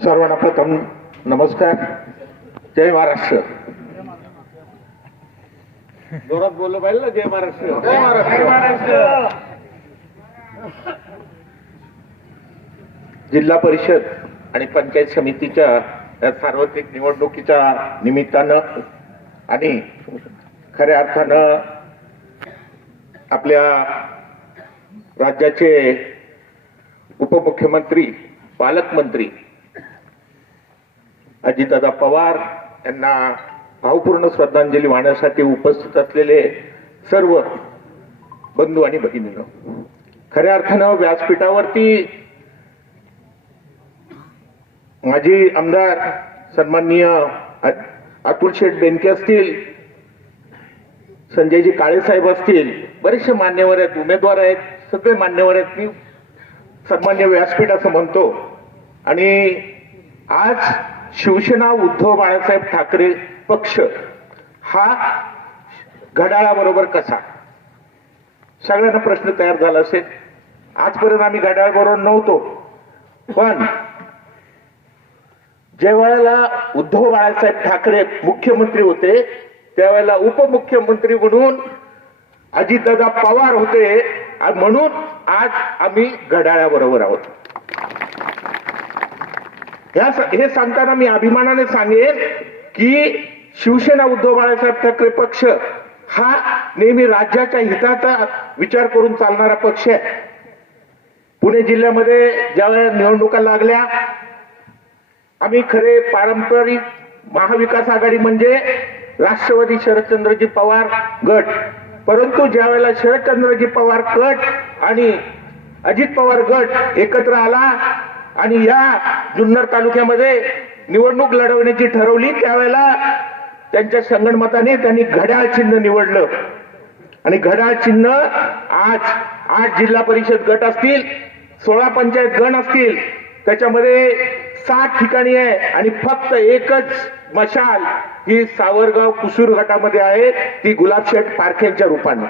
सर्वांना प्रथम नमस्कार. जय महाराष्ट्र. जोरात बोललं पाहिजे ना जय महाराष्ट्र. जय महाराष्ट्र. जिल्हा परिषद आणि पंचायत समितीच्या या सार्वत्रिक निवडणुकीच्या निमित्तानं आणि खऱ्या अर्थानं आपल्या राज्याचे उपमुख्यमंत्री पालकमंत्री अजितदादा पवार यांना भावपूर्ण श्रद्धांजली वाहण्यासाठी उपस्थित असलेले सर्व बंधू आणि भगिनीनं खऱ्या अर्थानं व्यासपीठावरती माजी आमदार सन्माननीय अतुल शेठ बेनके असतील संजयजी काळे साहेब असतील बरेचसे मान्यवर आहेत उमेदवार आहेत सगळे मान्यवर आहेत. मी सन्मान्य व्यासपीठ असं म्हणतो. आणि आज शिवसेना उद्धव बाळासाहेब ठाकरे पक्ष हा घड्याळाबरोबर कसा? सगळ्यांना प्रश्न तयार झाला असेल. आजपर्यंत आम्ही घड्याळाबरोबर नव्हतो. पण ज्यावेळेला उद्धव बाळासाहेब ठाकरे मुख्यमंत्री होते त्यावेळेला उपमुख्यमंत्री म्हणून अजितदादा पवार होते म्हणून आज आम्ही घड्याळाबरोबर आहोत. या हे सांगताना मी अभिमानाने सांगेन की शिवसेना उद्धव बाळासाहेब ठाकरे पक्ष हा नेहमी राज्याच्या हिताचा विचार करून चालणारा पक्ष आहे. पुणे जिल्ह्यामध्ये ज्यावेळेला निवडणुका लागल्या आम्ही खरे पारंपरिक महाविकास आघाडी म्हणजे राष्ट्रवादी शरदचंद्रजी पवार गट. परंतु ज्यावेळेला शरदचंद्रजी पवार गट आणि अजित पवार गट एकत्र आला आणि या जुन्नर तालुक्यामध्ये निवडणूक लढवण्याची ठरवली त्यावेळेला त्यांच्या संगणमताने त्यांनी घड्याळ चिन्ह निवडलं. आणि घड्याळ चिन्ह आज आठ जिल्हा परिषद गट असतील सोळा पंचायत गण असतील त्याच्यामध्ये सात ठिकाणी आहे आणि फक्त एकच मशाल ही सावरगाव कुसूर गटामध्ये आहे ती गुलाबशेठ पारखेंच्या रूपाने.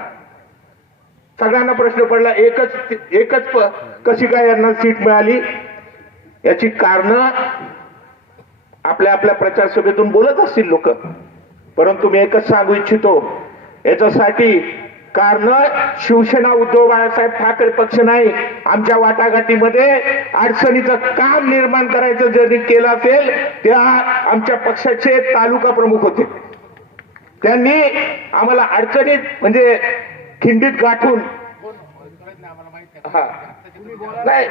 सगळ्यांना प्रश्न पडला एकच एकच कशी काय यांना सीट मिळाली? याची कारण आपल्या आपल्या प्रचार सभेतून बोलत असतील लोक. परंतु मी एकच सांगू इच्छितो याच्यासाठी कारण शिवसेना उद्धव बाळासाहेब ठाकरे पक्ष नाही आमच्या वाटाघाटीमध्ये अडचणीचं काम निर्माण करायचं जरी केलं असेल त्या आमच्या पक्षाचे तालुका प्रमुख होते. त्यांनी आम्हाला अडचणीत म्हणजे खिंडीत गाठून हा. नाही.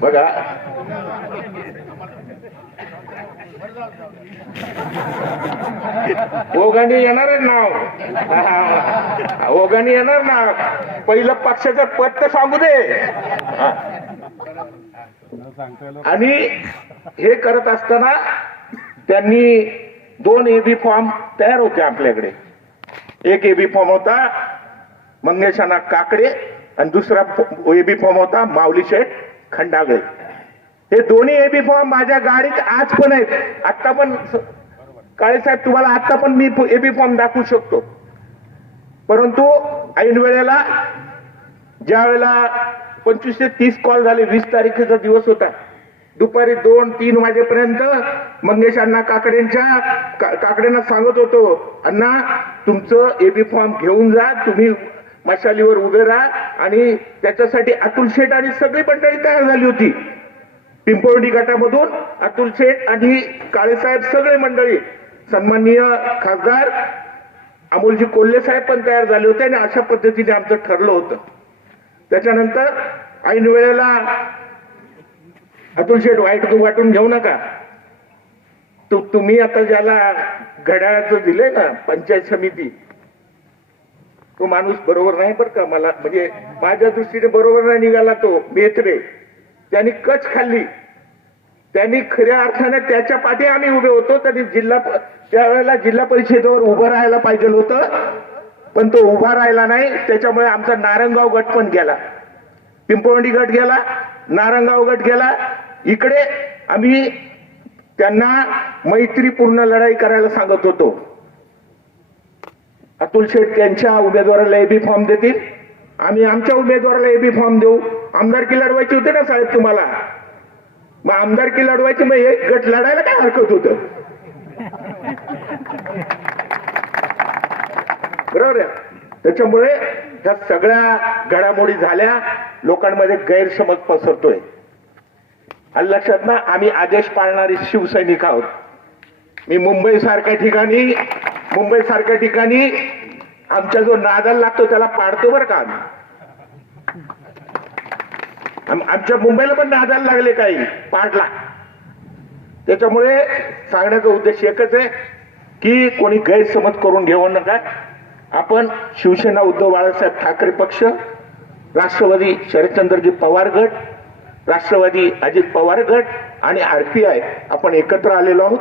बघा. ओघांनी येणार आहे नाव. हा, ओघांनी येणार ना पहिलं पक्षाचं पद तर सांगू दे. आणि हे करत असताना त्यांनी दोन एबी फॉर्म तयार होते आपल्याकडे. एक एबी फॉर्म होता मंगेशाना काकडे आणि दुसरा एबी फॉर्म होता माऊली शेठ. खंडागळे हे दोन्ही एबी फॉर्म माझ्या गाडीत आज पण आहेत. आता पण काळे साहेब तुम्हाला आत्ता पण मी एबी फॉर्म दाखवू शकतो. परंतु ऐन वेळेला ज्या वेळेला पंचवीस ते तीस कॉल झाले वीस तारखेचा दिवस होता. दुपारी दोन तीन वाजेपर्यंत मंगेश अण्णा काकडेंच्या का- काकडेंना सांगत होतो अण्णा तुमचं एबी फॉर्म घेऊन जा तुम्ही मशालीवर उभे राहा आणि त्याच्यासाठी अतुल शेठ आणि सगळी मंडळी तयार झाली होती. पिंपवडी गटामधून अतुल शेठ आणि काळेसाहेब सगळे मंडळी. सन्माननीय खासदार अमोलजी कोल्हे साहेब पण तयार झाले होते आणि अशा पद्धतीने आमचं ठरलं होतं. त्याच्यानंतर ऐन वेळेला अतुल शेठ वाईट वाटून घेऊ नका. तू तुम्ही आता ज्याला घड्याळाचं दिलंय ना पंचायत समिती तो माणूस बरोबर नाही बरं का मला म्हणजे माझ्या दृष्टीने बरोबर नाही निघाला तो मेथरे. त्यांनी कच खाल्ली. त्यांनी खऱ्या अर्थाने त्याच्या पाठी आम्ही उभे होतो त्यांनी जिल्हा त्यावेळेला जिल्हा परिषदेवर उभं राहायला पाहिजे होतं पण तो उभा राहिला नाही त्याच्यामुळे आमचा नारंगाव गट पण गेला. पिंपवंडी गट गेला नारंगाव गट गेला. इकडे आम्ही त्यांना मैत्रीपूर्ण लढाई करायला सांगत होतो. अतुल शेठ त्यांच्या उमेदवाराला एबी फॉर्म देतील. आम्ही आमच्या उमेदवाराला एबी फॉर्म देऊ. आमदारकी लढवायची होती ना साहेब तुम्हाला? मग आमदारकी लढवायची मग एक गट लढायला काय हरकत होत? बरोबर आहे. त्याच्यामुळे ह्या सगळ्या घडामोडी झाल्या. लोकांमध्ये गैरसमज पसरतोय. आणि लक्षात ना आम्ही आदेश पाळणारे शिवसैनिक आहोत. मी मुंबई सारख्या ठिकाणी मुंबई सारख्या ठिकाणी आमच्या जो नादाला लागतो त्याला पाडतो बरं का आम्ही. आमच्या मुंबईला पण नादाल लागले काही पाडला. त्याच्यामुळे सांगण्याचा उद्देश एकच आहे की कोणी गैरसमज करून घेऊ नका. आपण शिवसेना उद्धव बाळासाहेब ठाकरे पक्ष राष्ट्रवादी शरदचंद्रजी पवार गट राष्ट्रवादी अजित पवार गट आणि आय आपण एकत्र आलेलो आहोत.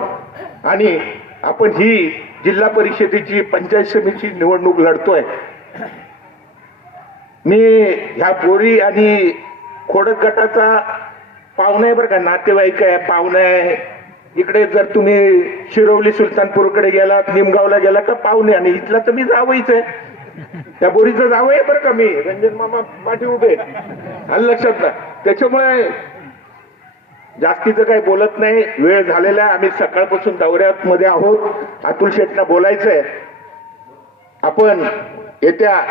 आणि आपण ही जिल्हा परिषदेची पंचायत समितीची निवडणूक लढतोय. मी ह्या बोरी आणि खोडक गटाचा पाहुणा आहे बरं का नातेवाईक आहे पाहुणा आहे. इकडे जर तुम्ही शिरवली सुलतानपूरकडे गेलात निमगावला गेला का पाहुणे आणि इथला तर मी जावईच आहे. त्या बोरीचं जावं आहे बरं का मी. रंजन मामा पाठी उभे आलं लक्षात ना? त्याच्यामुळे जास्तीचं काही बोलत नाही. वेळ झालेला आहे. आम्ही सकाळपासून दौऱ्यात मध्ये आहोत. अतुल शेटना बोलायचंय. आपण येत्या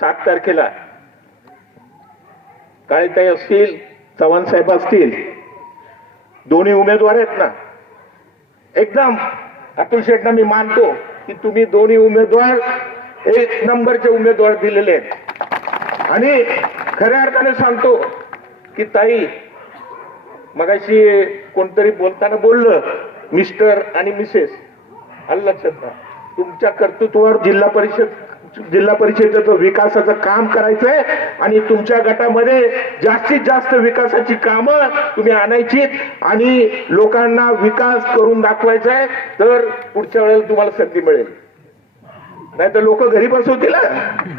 सात तारखेला काळेताई असतील चव्हाण साहेब असतील दोन्ही उमेदवार आहेत ना? एकदम. अतुल शेटना मी मानतो की तुम्ही दोन्ही उमेदवार एक नंबरचे उमेदवार दिलेले आहेत. आणि खऱ्या अर्थाने सांगतो की ताई मगाशी कोणतरी बोलताना बोललं मिस्टर आणि मिसेस आलं लक्षात ना? तुमच्या कर्तृत्वावर जिल्हा परिषद जिल्हा परिषदेचं विकासाचं काम करायचंय आणि तुमच्या गटामध्ये जास्तीत जास्त विकासाची कामं तुम्ही आणायची आणि लोकांना विकास करून दाखवायचा आहे तर पुढच्या वेळेला तुम्हाला संधी मिळेल. नाही तर लोक घरी बसवतील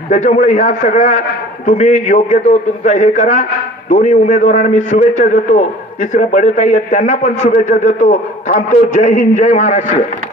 त्याच्यामुळे ह्या सगळ्या तुम्ही योग्य तो तुमचा हे करा. दोन्ही उमेदवारांना मी शुभेच्छा देतो. तिसऱ्या बडेताई आहेत त्यांना पण शुभेच्छा देतो. थांबतो. जय हिंद जय महाराष्ट्र.